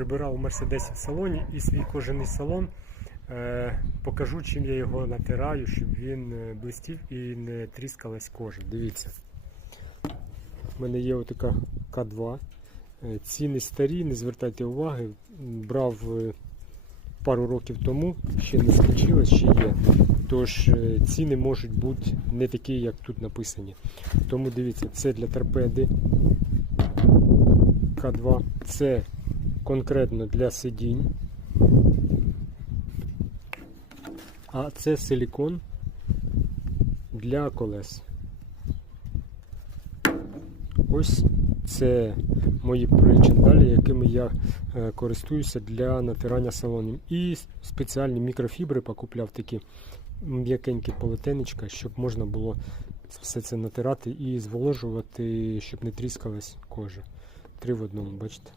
прибирав у Мерседесі в салоні і свій кожаний салон е, покажу, чим я його натираю, щоб він е, блистів і не тріскалась кожа. Дивіться. У мене є отака К2. Е, Ціни старі, не звертайте уваги. Брав пару років тому, ще не скінчилось, ще є. Тож ціни можуть бути не такі, як тут написані. Тому дивіться, це для торпеди К2, це конкретно для сидінь. А це силікон для колес. Ось це мої причиндалі, якими я е, користуюся для натирання салонів. І спеціальні мікрофібри покупляв такі м'якенькі полотенечка, щоб можна було все це натирати і зволожувати, щоб не тріскалась кожа. Три в одному, бачите?